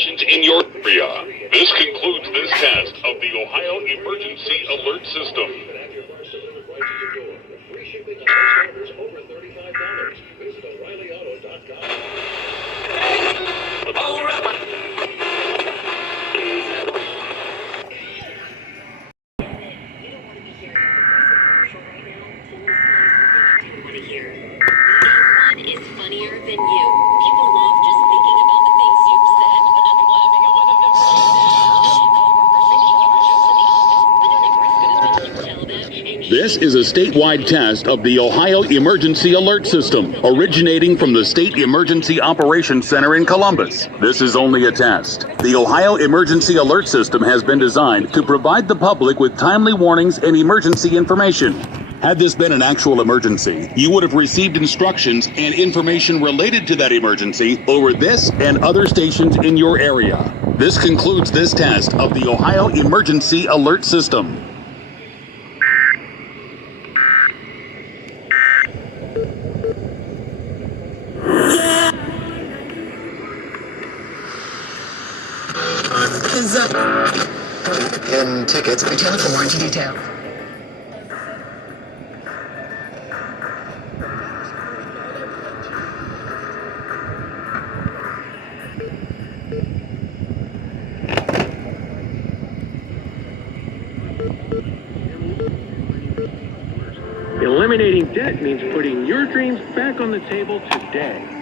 stations in your area. This concludes this test of the Ohio Emergency Alert System. Is funnier than you. People love just thinking about the things you've said. I'm laughing at one of them right now. Coworkers in the office, but they're never as good as when you tell them. This is a statewide test of the Ohio Emergency Alert System, originating from the State Emergency Operations Center in Columbus. This is only a test. The Ohio Emergency Alert System has been designed to provide the public with timely warnings and emergency information. Had this been an actual emergency, you would have received instructions and information related to that emergency over this and other stations in your area. This concludes this test of the Ohio Emergency Alert System. In tickets, retailer for warranty detail. Eliminating debt means putting your dreams back on the table today.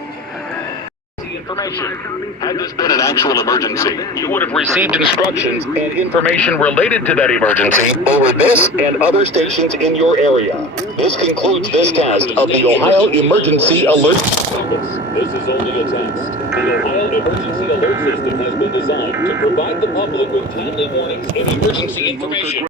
Information. Had this been an actual emergency, you would have received instructions and information related to that emergency over this and other stations in your area. This concludes this test of the Ohio Emergency Alert System. This is only a test. The Ohio Emergency Alert System has been designed to provide the public with timely warnings and emergency information.